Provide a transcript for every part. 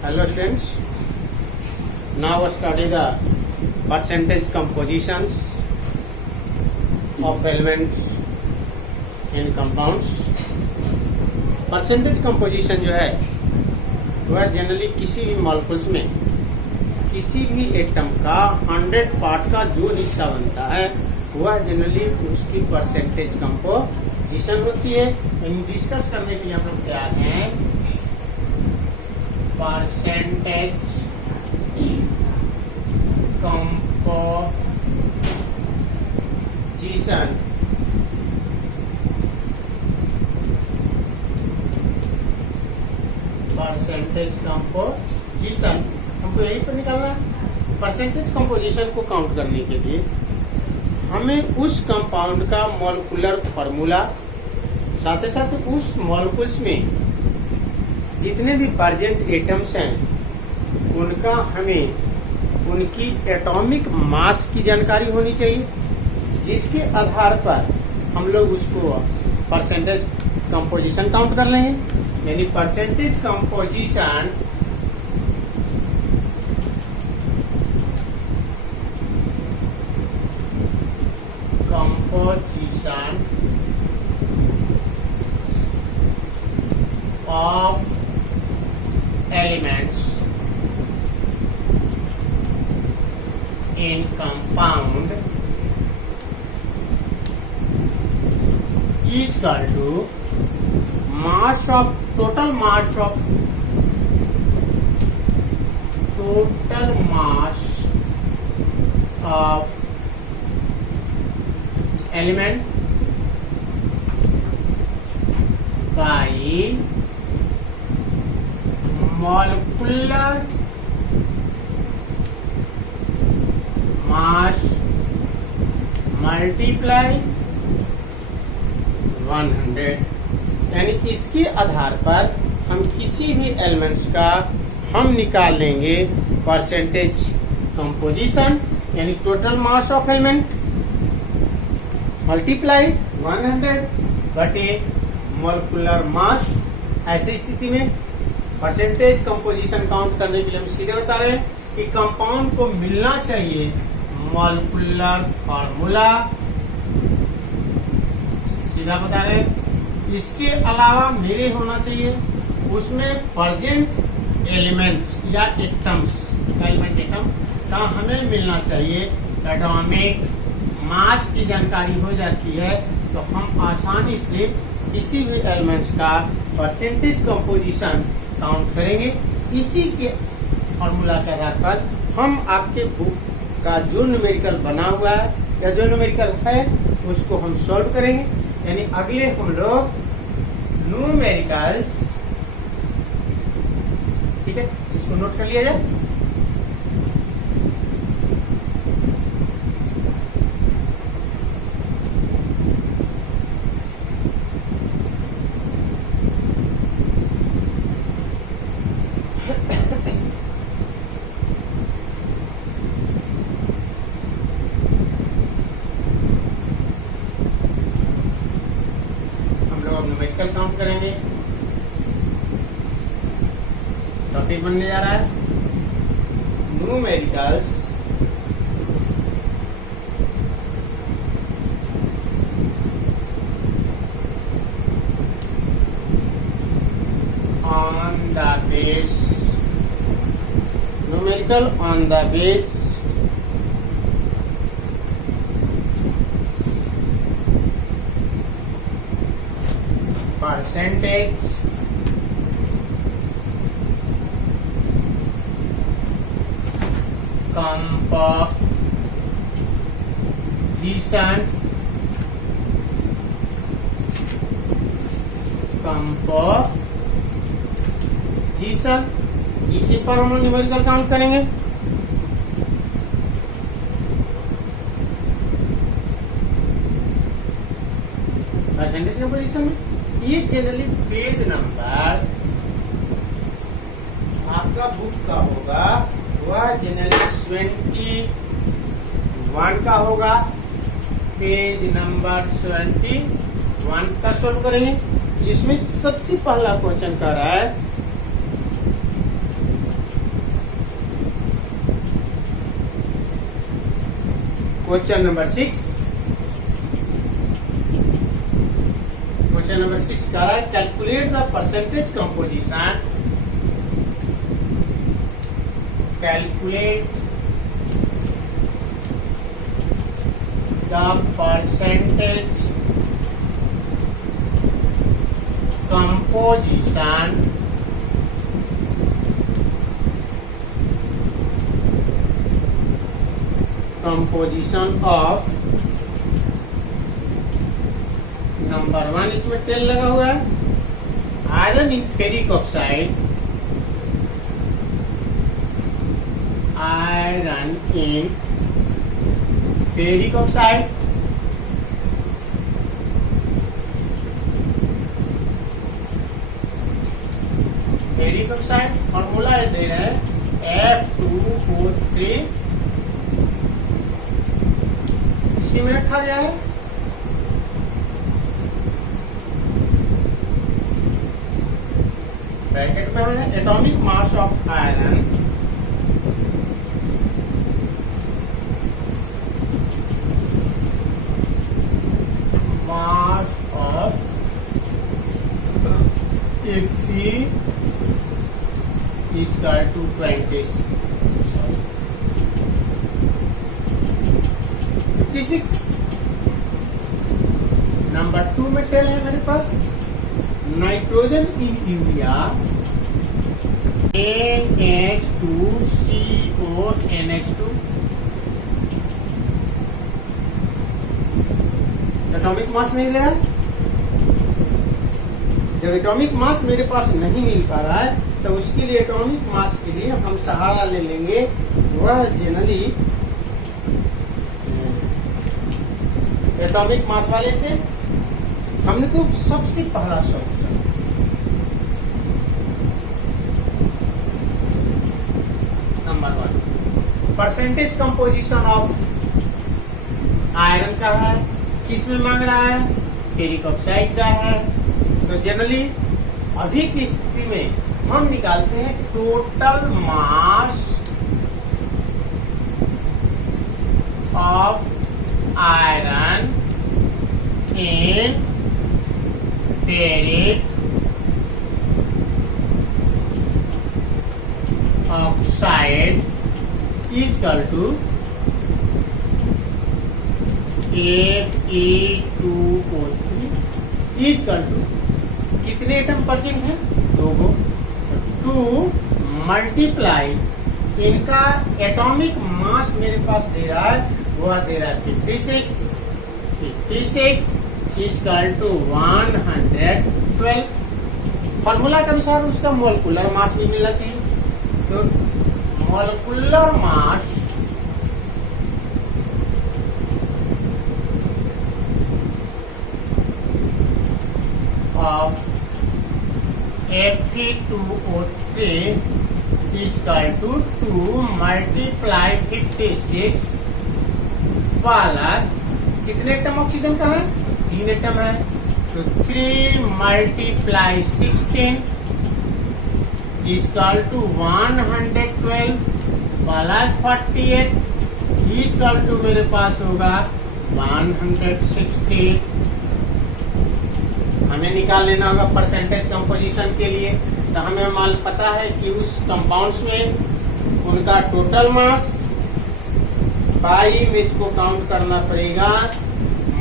Hello students, now study the percentage compositions of elements in compounds. Percentage composition जो है वह generally किसी भी मॉलिक्यूल्स में किसी भी एटम का 100 पार्ट का जो हिस्सा बनता है वह जनरली उसकी परसेंटेज कंपोजिशन होती है। इन डिस्कस करने के लिए हम लोग क्या हैं, परसेंटेज कंपोजिशन परसेंटेज कंपोजिशन हमको यही पर निकालना है। परसेंटेज कंपोजिशन को काउंट करने के लिए हमें उस कंपाउंड का मॉलिक्यूलर फार्मूला, साथ ही साथ उस मॉलिक्यूल्स में जितने भी प्रेजेंट एटम्स हैं उनका हमें उनकी एटॉमिक मास की जानकारी होनी चाहिए, जिसके आधार पर हम लोग उसको परसेंटेज कंपोजिशन काउंट कर लेंगे। यानी percentage composition of elements in compound is equal to total mass of element by molecular mass multiply 100। यानी इसके आधार पर हम किसी भी एलिमेंट्स का हम निकाल लेंगे परसेंटेज कंपोजिशन, यानी total mass of element multiply 100 बटे मॉलिक्यूलर मास। ऐसी स्थिति में परसेंटेज कंपोजिशन काउंट करने के लिए हम सीधे बता रहे हैं कि कंपाउंड को मिलना चाहिए मॉलिक्यूलर फार्मूला, सीधा बता रहे हैं। इसके अलावा मेरे होना चाहिए उसमें प्रेजेंट एलिमेंट्स या एटम्स, एटम का हमें मिलना चाहिए एटॉमिक मास की जानकारी हो जाती है, तो हम आसानी से किसी भी एलिमेंट्स का परसेंटेज कंपोजिशन काउंट करेंगे। इसी के फॉर्मूला के आधार पर हम आपके बुक का जो न्यूमेरिकल बना हुआ है या जो न्यूमेरिकल है उसको हम सॉल्व करेंगे। यानी अगले हम लोग न्यूमेरिकल्स, ठीक है, इसको नोट कर लिया जाए। न्यूमेरिकल काउंट करेंगे। टॉपिक बनने जा रहा है numericals on the base, numerical on the base percentage composition इसी पर हम लोग न्यूमेरिकल काउंट करेंगे। परसेंटेज कंपोजिशन में ये जनरली पेज नंबर आपका बुक का होगा वह जनरली 21 का होगा। पेज नंबर 21 का सॉल्व करेंगे। इसमें सबसे पहला क्वेश्चन कर रहा है क्वेश्चन नंबर 6 कह रहा है calculate the percentage composition, calculate the percentage composition of number 1, इसमें 10 लगा हुआ है, iron in ferric oxide, iron in ferric oxide, ferric oxide formula दे रहे हैं F2O3, इसी में रखा गया है। ब्रैकेट में है atomic mass of iron, mass of Fe is equal to 56। Number 2 में टेल है मेरे पास nitrogen in urea NH2CONH2, atomic mass नहीं दे रहा है। जब एटॉमिक मास मेरे पास नहीं मिल पा रहा है तो उसके लिए एटॉमिक मास के लिए हम सहारा ले लेंगे वह जनरली एटॉमिक मास वाले से हमने को सबसे पहला solution number 1 percentage composition of iron का है, किस में मांग रहा है, फेरिक ऑक्साइड का है। तो जनरली अभी की स्थिति में हम निकालते हैं total mass of iron in ferric oxide is equal to Fe2O3 is equal to कितने एटम प्रेजेंट है, 2 गो, 2 मल्टीप्लाई इनका एटॉमिक मास मेरे पास दे रहा है, वह दे रहा है 56 इज इक्वल टू 112। फॉर्मूला के अनुसार उसका मोलकुलर मास भी मिलना चाहिए। तो molecular mass of Fe2O3 is equal to 2 multiply 56 plus कितने एटम ऑक्सीजन का है, 3 एटम है, तो 3 multiply 16 is equal to 112 plus 48 is equal to मेरे पास होगा 160। हमें निकाल लेना होगा परसेंटेज कंपोजिशन के लिए। तो हमें मान पता है कि उस कंपाउंड्स में उनका टोटल मास बाई इमेज को काउंट करना पड़ेगा,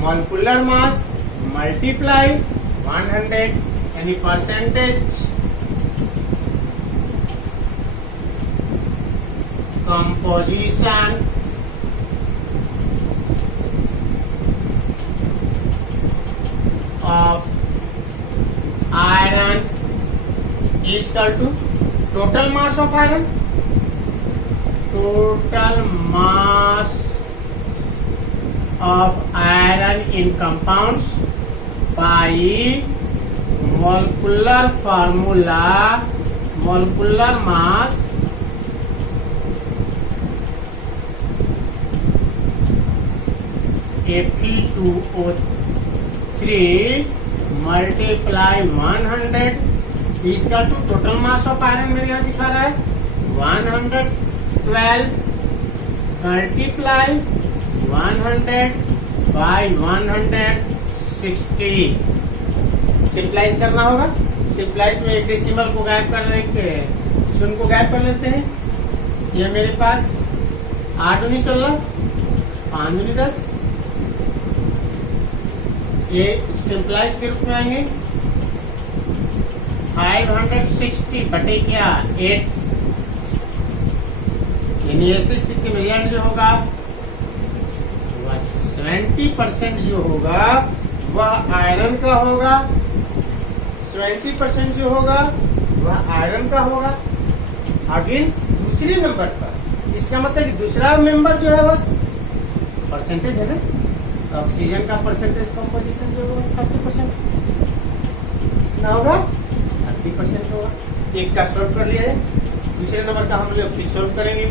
मॉलिक्यूलर मास मल्टीप्लाई 100 यानी percentage composition of iron is equal to total mass of iron, total mass of iron in compounds by molecular formula, molecular mass Fe2O3 multiply 100 इसका two total mass of iron मेरे यहाँ दिखा रहा है 112 multiply 100/160 simplifies करना होगा। Simplifies में एक डेसिमल को गायब कर लेंगे, शून्य को गायब कर लेते हैं। ये मेरे पास 8 दूनी 16, 5 दूनी 10, ये सिंप्लाइज के रूप में आएंगे। 560 बटे क्या 8, यानी ऐसी स्थिति में रिजल्ट जो होगा वह 70% जो होगा वह आयरन का होगा। 70% जो होगा वह आयरन का होगा। अगेन दूसरे नंबर पर, इसका मतलब कि दूसरा मेंबर जो है बस परसेंटेज है ना, ऑक्सीजन का परसेंटेज कंपोजिशन जो होगा 30% ना होगा, 30% होगा। एक का सॉल्व कर लिया है, दूसरे नंबर का हम लोग फिर सॉल्व करेंगे।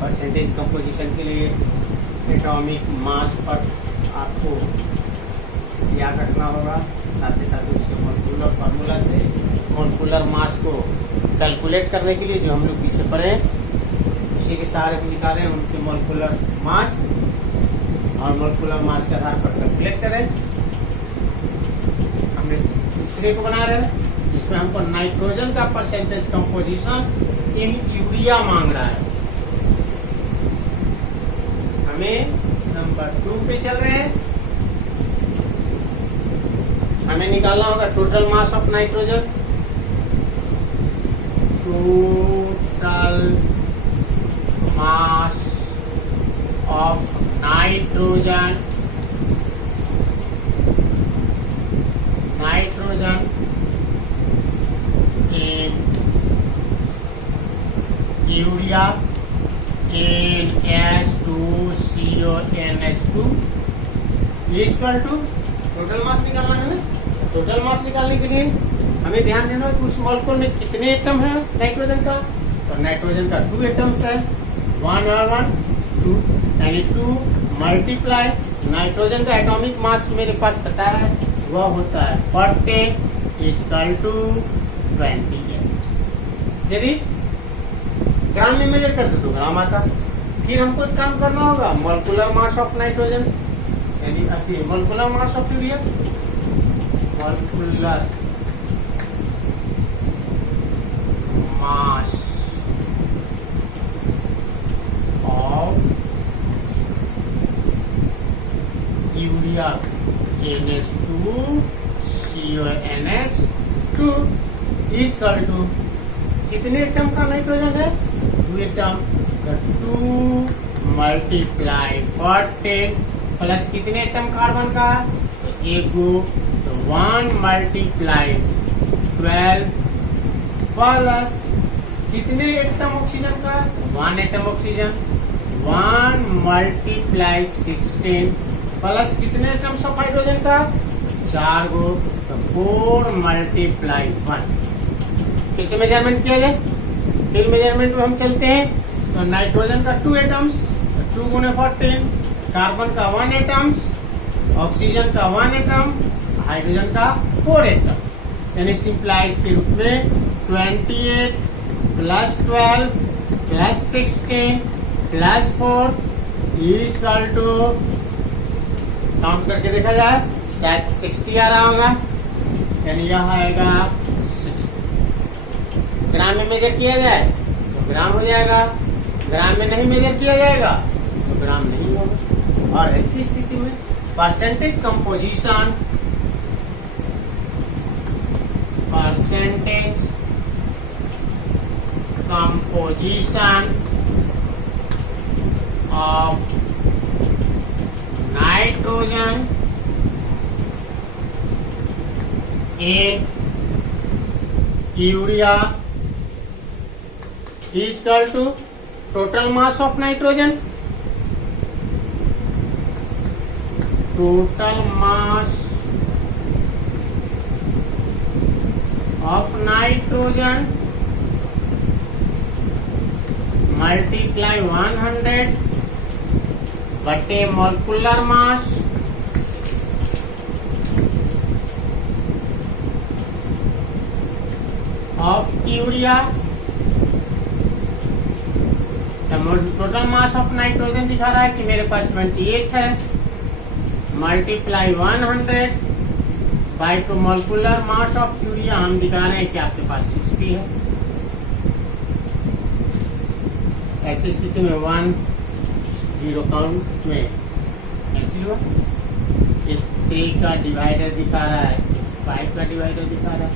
परसेंटेज कंपोजिशन के लिए एटॉमिक मास पर आपको याद रखना होगा, साथ ही साथ उसके मॉलिक्यूलर फार्मूला से मॉलिक्यूलर मास को कैलकुलेट करने के लिए जो हम लोग पीछे पढ़े उसी के सहारे हम निकालें उनके मॉलिक्यूलर मास और मॉलिक्यूलर मास के आधार पर कैलकुलेट करें। हमने दूसरे को बना रहे हैं जिसमें हमको नाइट्रोजन का परसेंटेज कंपोजिशन इन यूरिया मांग रहा है। हमें नंबर 2 पे चल रहे हैं। हमें निकालना होगा total mass of nitrogen. Total mass of nitrogen in urea NH2CONH2 equal to total mass निकालना है ना। टोटल मास निकालने के लिए हमें ध्यान देना है कि उस मॉलिक्यूल में कितने एटम है नाइट्रोजन का। तो नाइट्रोजन का 2 एटम्स है, 1 और 1 2, यानी 2 मल्टीप्लाई नाइट्रोजन का एटॉमिक मास मेरे पास पता है वह होता है 40 इक्वल टू 28। यदि ग्राम में मेजर करते तो ग्राम आता। फिर हमको एक काम करना होगा मॉलिक्यूलर मास ऑफ नाइट्रोजन यानी molecular mass of urea, molecular mass of urea NH2CONH2 equal to कितने एटम का नाइट्रोजन है 2 एटम, 2 मल्टीप्लाई 40 प्लस कितने एटम कार्बन का तो 1 तो 1 मल्टीप्लाई 12 प्लस कितने एटम ऑक्सीजन का 1 एटम ऑक्सीजन, 1 मल्टीप्लाई 16 प्लस कितने एटम्स ऑफ हाइड्रोजन का 4 तो 4 मल्टीप्लाई 1। फिर से मेजरमेंट किया जाए। फिर मेजरमेंट में हम चलते हैं तो नाइट्रोजन का 2 एटम्स 2 गुने 14, कार्बन का 1 एटम्स, ऑक्सीजन का 1 एटम, हाइड्रोजन का 4 एटम, यानी सिंप्लाइज के रूप में 28 plus 12 plus 16 plus 4 equal to count करके देखा जाए शायद 60 आ रहा होगा, यानी यह आएगा 60। ग्राम में मेजर किया जाए तो ग्राम हो जाएगा, ग्राम में नहीं मेजर किया जाएगा तो ग्राम नहीं होगा। और ऐसी स्थिति में percentage composition of nitrogen in urea equal to total mass of nitrogen, total mass of nitrogen multiply 100 बटे molecular mass of urea. Total mass of nitrogen दिखा रहा है कि मेरे पास 28 है, multiply 100 by to molecular mass of urea हम दिखा रहे हैं कि आपके पास 60 है। ऐसी स्थिति में 1 0 काउंट में कैंसिल हुआ। 3 का डिवाइडर दिखा रहा है, 5 का डिवाइडर दिखा रहा है।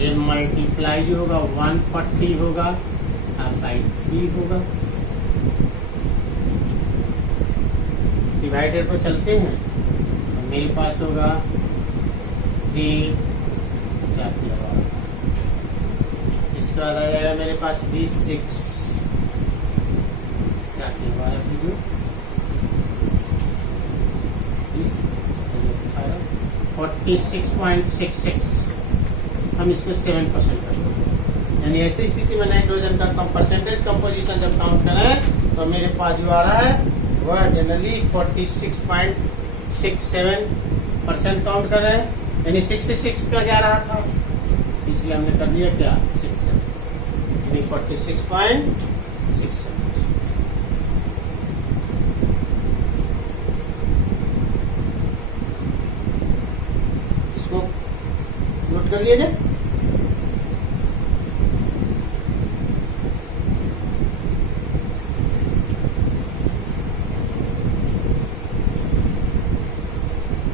ये मल्टीप्लाई जो होगा 140 होगा और बाई 3 होगा। डिवाइडर पर चलते हैं तो मेरे पास होगा 3 इसके बाद आ जाएगा मेरे पास 26 46.66 हम इसको 7% कर देंगे। यानी ऐसी स्थिति में नाइट्रोजन का परसेंटेज कंपोजिशन जब काउंट करें तो मेरे पास जो आ रहा है वह जनरली 46.67% काउंट कर रहे हैं। यानी 666 का जा रहा था, इसलिए हमने कर दिया क्या 67, यानी 46.67। इसको नोट कर लिया जाए।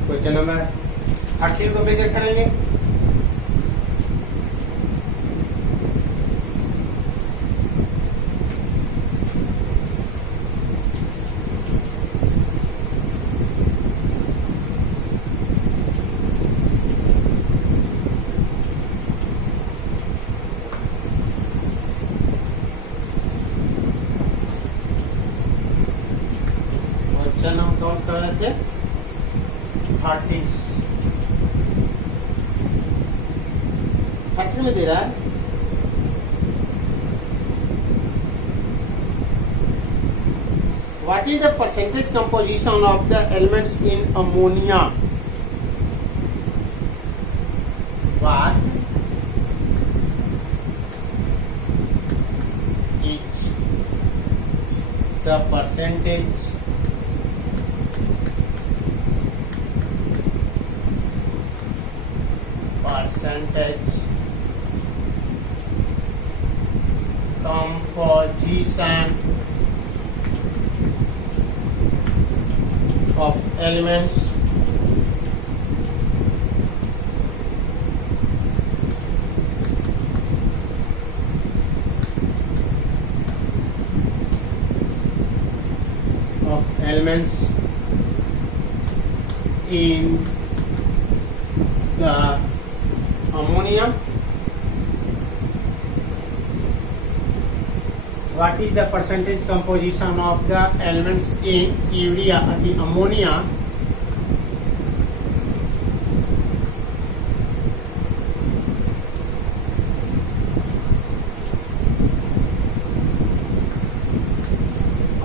क्वेश्चन नंबर 18 को प्रेजेंट करेंगे। क्वेश्चन हम काउंट कर रहे थे 30 में दे रहा है what is the percentage composition of the elements in ammonia. What is the percentage composition of elements in the ammonia. What is the percentage composition of the elements in urea or the ammonia?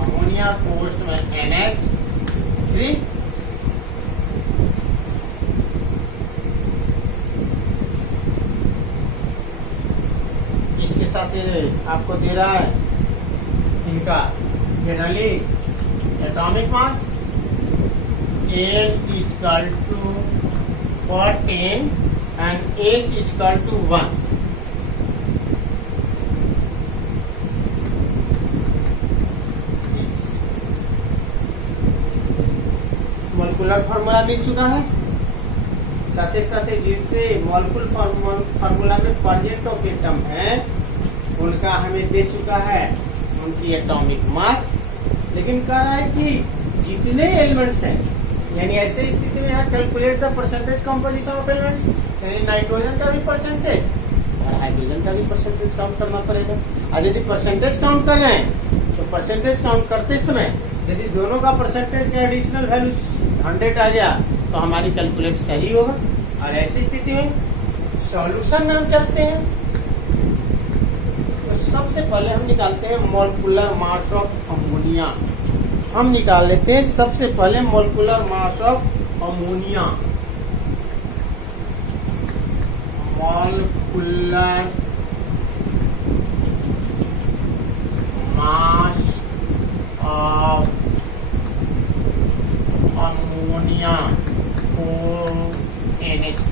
Ammonia post में NH3 इसके साथ आपको दे रहा है इनका generally atomic mass N is equal to 14 and H is equal to 1. Molecular formula मिल चुका है, साथ ही साथ जितने मॉलिक्यूल फार्मूला में परसेंट ऑफ एटम है उनका हमें दे चुका है उनकी एटॉमिक मास, लेकिन कह रहा है कि जितने एलिमेंट्स हैं, यानी ऐसे स्थिति में यहाँ calculate the percentage composition of elements, यानी नाइट्रोजन का भी परसेंटेज और हाइड्रोजन का भी परसेंटेज काउंट करना पड़ेगा। और यदि परसेंटेज काउंट कर रहे हैं तो परसेंटेज काउंट करते समय यदि दोनों का परसेंटेज का एडिशनल वैल्यू 100 आ गया तो हमारी कैलकुलेट सही होगा। और ऐसी स्थिति में सॉल्यूशन में हम चलते हैं तो सबसे पहले हम निकालते हैं मॉलिक्यूलर मास ऑफ अमोनिया। हम निकाल लेते हैं सबसे पहले molecular mass of ammonia. Molecular mass of ammonia ONH।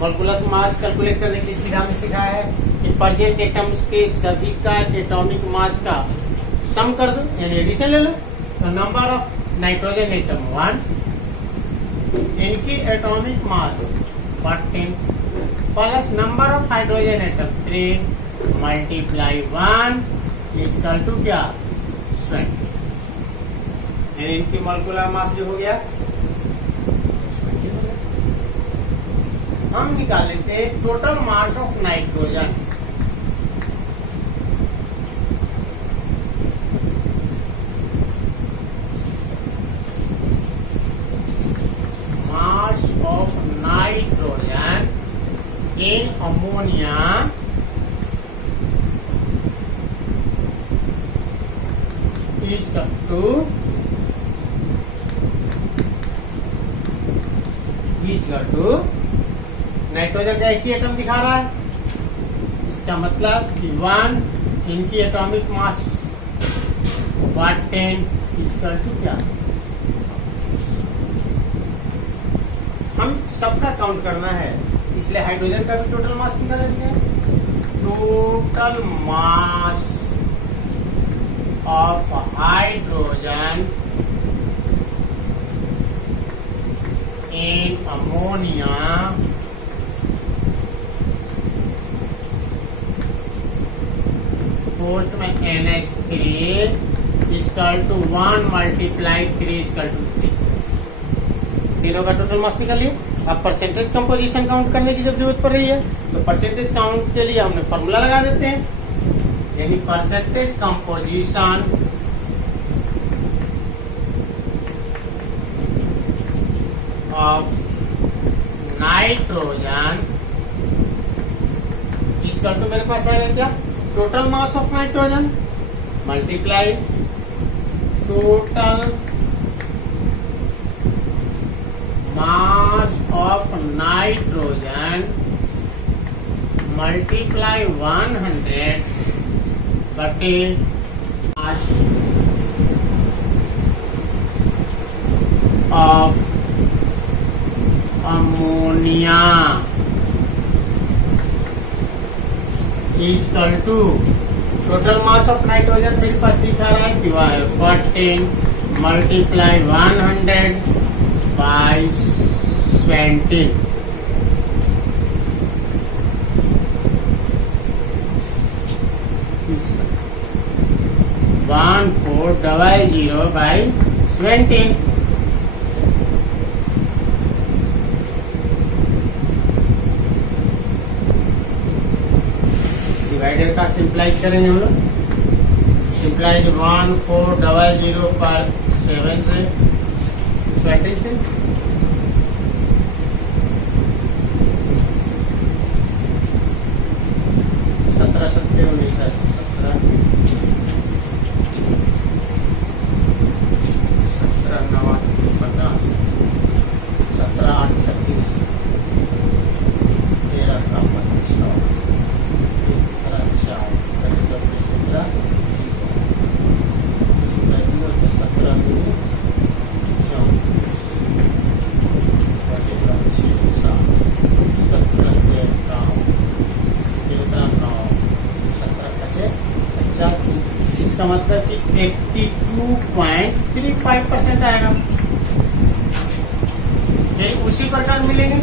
Molecular mass calculate करने की सीधा में सिखाया है कि प्रेजेंट एटम्स के सभी का एटॉमिक मास का सम कर दो यानी एडिशन ले लो। तो नंबर ऑफ नाइट्रोजन एटम 1, इनकी atomic mass 14 plus number of hydrogen atom 3 multiply 1 equal to क्या 20। यानी इनकी मॉलिक्यूलर मास जो हो गया हम निकाल लेते हैं total mass of nitrogen. Mass of nitrogen in ammonia is to nitrogen का एक ही एटम दिखा रहा है, इसका मतलब कि 1 इनकी एटॉमिक मास 10 इक्वल टू क्या। हम सबका काउंट करना है इसलिए हाइड्रोजन का भी टोटल मास कितना रहते हैं। Total mass of hydrogen in ammonia post में NH3 equal to 1 multiply 3 equal to 3। तीनों का टोटल मास निकालिए। अब परसेंटेज कंपोजिशन काउंट करने की जब जरूरत पड़ रही है तो परसेंटेज काउंट के लिए हमने फॉर्मूला लगा देते हैं यानी percentage composition of nitrogen equal to मेरे पास आएगा क्या total mass of nitrogen multiply total mass of nitrogen multiply 100 बटे mass of ammonia equal to total mass of nitrogen मेरे पास दिखा रहा है कि 14 मल्टीप्लाई 100 बाई 20 1400 बाई 20। डिवाइडर का सिंप्लाइज करेंगे हम लोग। सिंप्लाइज 1400 पर 7 से 20 से 17 17 19 17 17 9 50 17 8 36 13 का 25 इसका मतलब कि 82.35% आएगा। ये उसी प्रकार मिलेंगे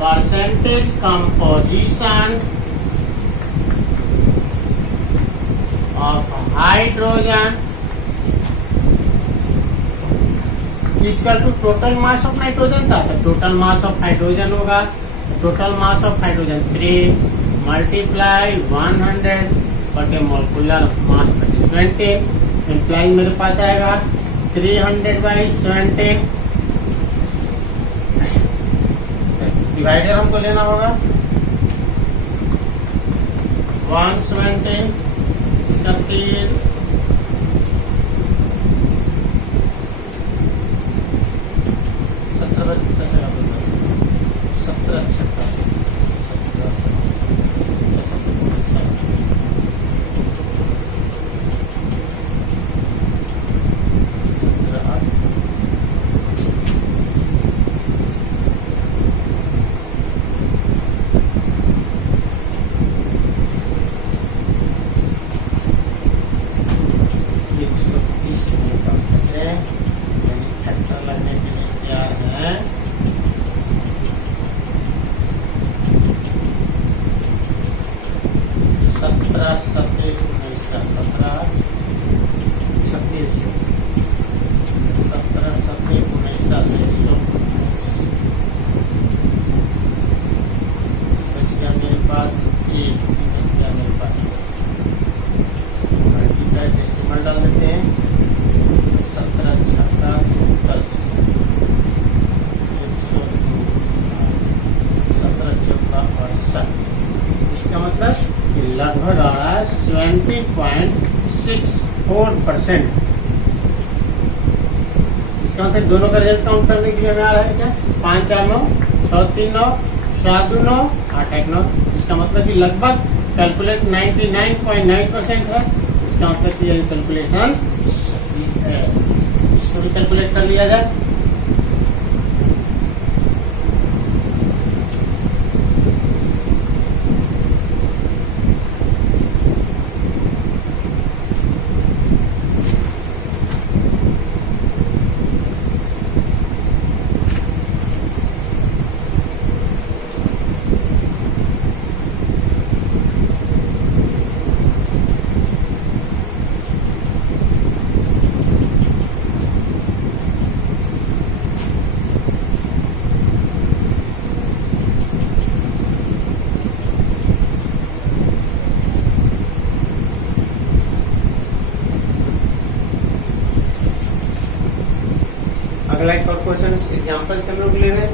percentage composition of hydrogen equal to total mass of nitrogen था तो टोटल मास ऑफ हाइड्रोजन होगा total mass of hydrogen 3 multiply 100 बटे मोलिकुलर मास बटे 20 इम्प्लाई मेरे पास आएगा 300 बाई 17 डिवाइडर हमको लेना होगा 117, इसका 3 17 छक्का 130 मेरे पास बच रहे हैं, यानी फैक्टर लगने के लिए तैयार है 17 17 19 17 36 17 17 19 से 119 बच गया मेरे पास 1 बच गया मेरे पास। मल्टीप्लाई डेसिमल डाल देते हैं 17 छक्का 10 102 17 चौका 68। इसका मतलब कि लगभग आ रहा है 70.64%। इसका मतलब दोनों का रिजल्ट काउंट करने के लिए हमें आ रहा है क्या 5 4 9 6 3 9 7 2 9 8 1 9। इसका मतलब कि लगभग कैलकुलेट 99.9% है। इसका मतलब कि यह कैलकुलेशन सही है। इसको भी कैलकुलेट कर लिया जाए। अगला एक और क्वेश्चन एग्जाम्पल से हम लोग ले रहे हैं।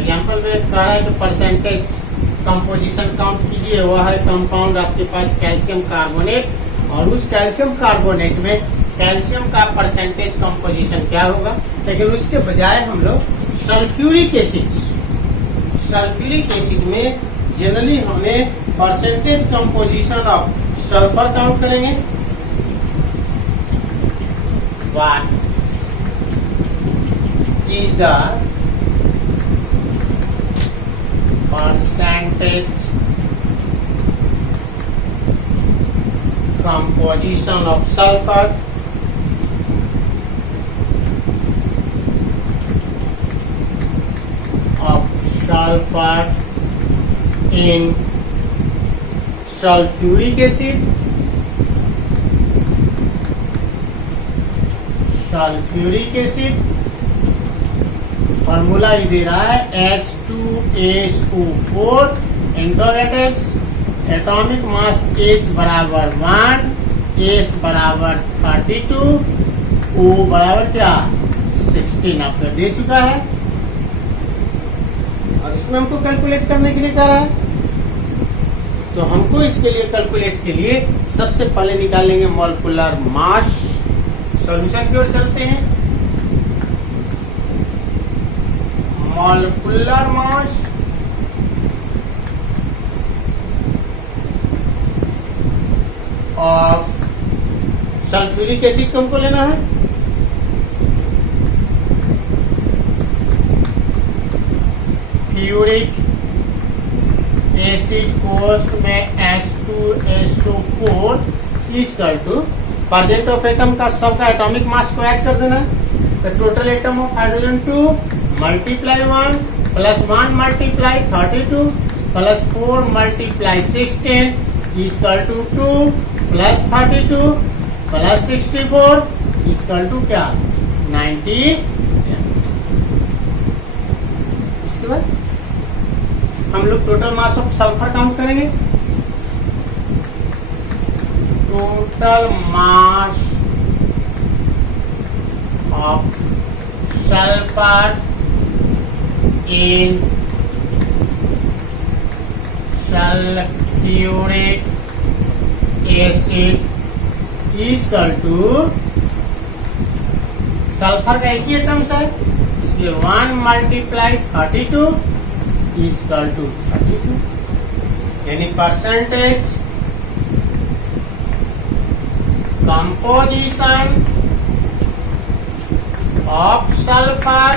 एग्जाम्पल में कहा है कि परसेंटेज कंपोजिशन काउंट कीजिए। वह है कंपाउंड आपके पास कैल्शियम कार्बोनेट, और उस कैल्शियम कार्बोनेट में कैल्शियम का परसेंटेज कंपोजिशन क्या होगा। लेकिन उसके बजाय हम लोग सल्फ्यूरिक एसिड में जनरली हमें percentage composition of sulphur count करेंगे। What is the percentage composition of sulfur in sulfuric acid? Sulphuric acid formula ये दे रहा है H2SO4 इंट्रोगेटिव्स एटॉमिक मास H बराबर 1, S बराबर 32, O बराबर क्या 16 आपको दे चुका है। और इसमें हमको कैलकुलेट करने के लिए कह रहा है, तो हमको इसके लिए कैलकुलेट के लिए सबसे पहले निकालेंगे मॉलिक्यूलर मास। सॉल्यूशन की ओर चलते हैं। Molecular mass of sulphuric acid को हमको लेना है। फ्यूरिक एसिड कोस्ट में H2SO4 equal two percent of atom का सबका एटॉमिक मास को ऐड कर देना है। तो total atom of hydrogen 2 multiply 1 plus 1 multiply 32 plus 4 multiply 16 equal to 2 plus 32 plus 64 equal to क्या 90। इसके बाद हम लोग total mass of sulphur count करेंगे। Total mass of sulphur in sulphuric acid equal to, sulphur का एक ही एटम्स है इसलिए 1 मल्टीप्लाई 32 इक्वल टू 32, यानी percentage composition of sulphur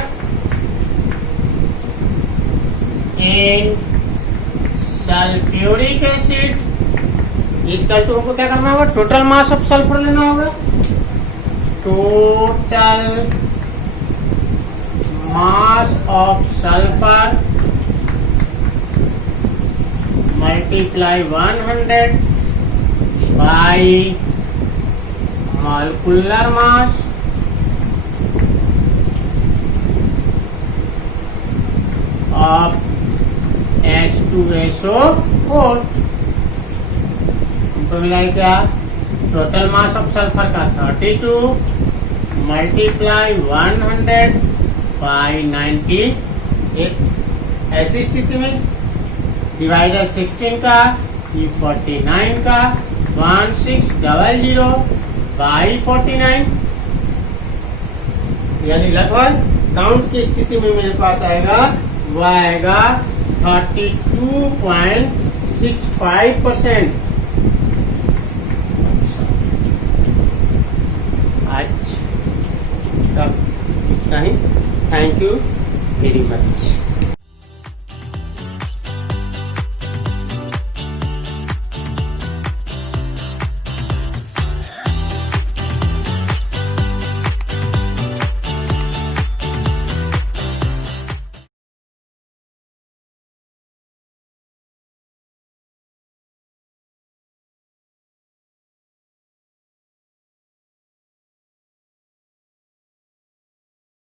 in sulphuric acid equal to, हमको क्या करना होगा, टोटल मास ऑफ सल्फर लेना होगा, total mass of sulphur multiply 100 by molecular mass of H2SO4, हमको मिला है क्या, टोटल मास ऑफ सल्फर का 32 मल्टीप्लाई 100 बाई 98, ऐसी स्थिति में डिवाइडर 16 का, ये 49 का, 1600 बाई 49, यानी लगभग काउंट की स्थिति में मेरे पास आएगा, वह आएगा 32.65%। आज तक इतना ही, थैंक यू वेरी मच।